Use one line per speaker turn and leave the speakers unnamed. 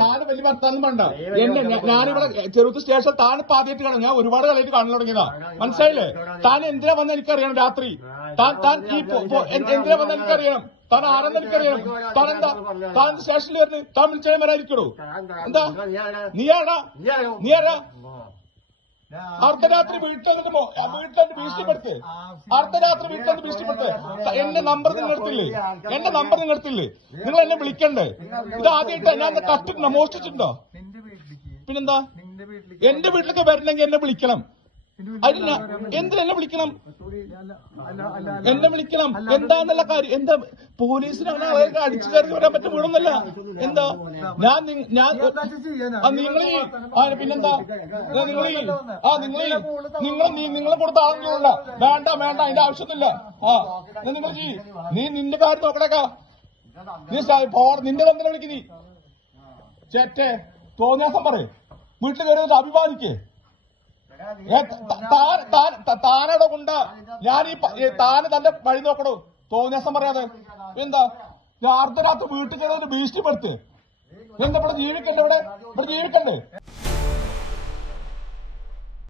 താന് വലിയ വർത്താനം വേണ്ട എന്നെ ഞാനിവിടെ ചെറുത്ത് സ്റ്റേഷൻ താന് ആദ്യമായിട്ട് കാണും. ഞാൻ ഒരുപാട് കളിയിട്ട് കാണാൻ തുടങ്ങിയതാ. മനസ്സിലായില്ലേ? താൻ എന്തിനാ വന്ന എനിക്കറിയണം രാത്രി? താൻ താൻ ഈ എന്തിനാ വന്ന എനിക്കറിയണം? താൻ ആരെന്ന് എനിക്കറിയണം. താൻ എന്താ താൻ സ്റ്റേഷനിൽ വരുന്നത്? താൻ വിളിച്ചാൽ വരാതിരിക്കണോ എന്താ? നീ ആരാ? അർദ്ധരാത്രി വീട്ടിൽ വീട്ടിൽ ഭീഷണിപ്പെടുത്ത് അർദ്ധരാത്രി വീട്ടിൽ ഭീഷണിപ്പെടുത്ത് എന്റെ നമ്പർ നിങ്ങൾ എടുത്തില്ലേ? എന്റെ നമ്പർ നിങ്ങൾ എടുത്തില്ലേ? നിങ്ങൾ എന്നെ വിളിക്കണ്ടേ? ഇത് ആദ്യമായിട്ട് ഞാൻ കട്ടിട്ടുണ്ടോ മോഷ്ടിച്ചിട്ടുണ്ടോ പിന്നെന്താ? എന്റെ വീട്ടിലൊക്കെ വരണമെങ്കിൽ എന്നെ വിളിക്കണം. അതിന് എന്തിനെന്നെ വിളിക്കണം? എന്നെ വിളിക്കണം. എന്താന്നുള്ള കാര്യം? എന്താ? പോലീസിനാണ് ആളുകൾക്ക് അടിച്ചു കയറി വരാൻ പറ്റും വീടൊന്നല്ല എന്താ? ഞാൻ ഞാൻ ആ നിങ്ങൾ ആ പിന്നെന്താ നിങ്ങൾ ആ നിങ്ങൾ നിങ്ങൾ നിങ്ങൾ കൊടുത്ത ആളൊന്നുമില്ല വേണ്ട വേണ്ട അതിന്റെ ആവശ്യമൊന്നുമില്ല. ആ നിങ്ങൾ ചെയ് നീ നിന്റെ കാര്യം നോക്കണേക്കാ. നീ നിന്റെ ബന്ധനം വിളിക്ക് നീ. ചേറ്റേ തോന്നിയാസം പറയും. വീട്ടിൽ കയറി അഭിമാനിക്കേ. ഏ, ത- താൻ- താൻ- താനവിടെ കൊണ്ട ഞാൻ ഈ താന് തന്റെ വഴി നോക്കണോ. തോന്നിയാസം പറയാതെ. എന്താ? അർദ്ധരാത്രി വീട്ടിൽ കയറി ഭീഷണിപ്പെടുത്ത് എന്താ ഇവിടെ ജീവിക്കണ്ടേ ഇവിടെ? ഇവിടെ ജീവിക്കണ്ടേ?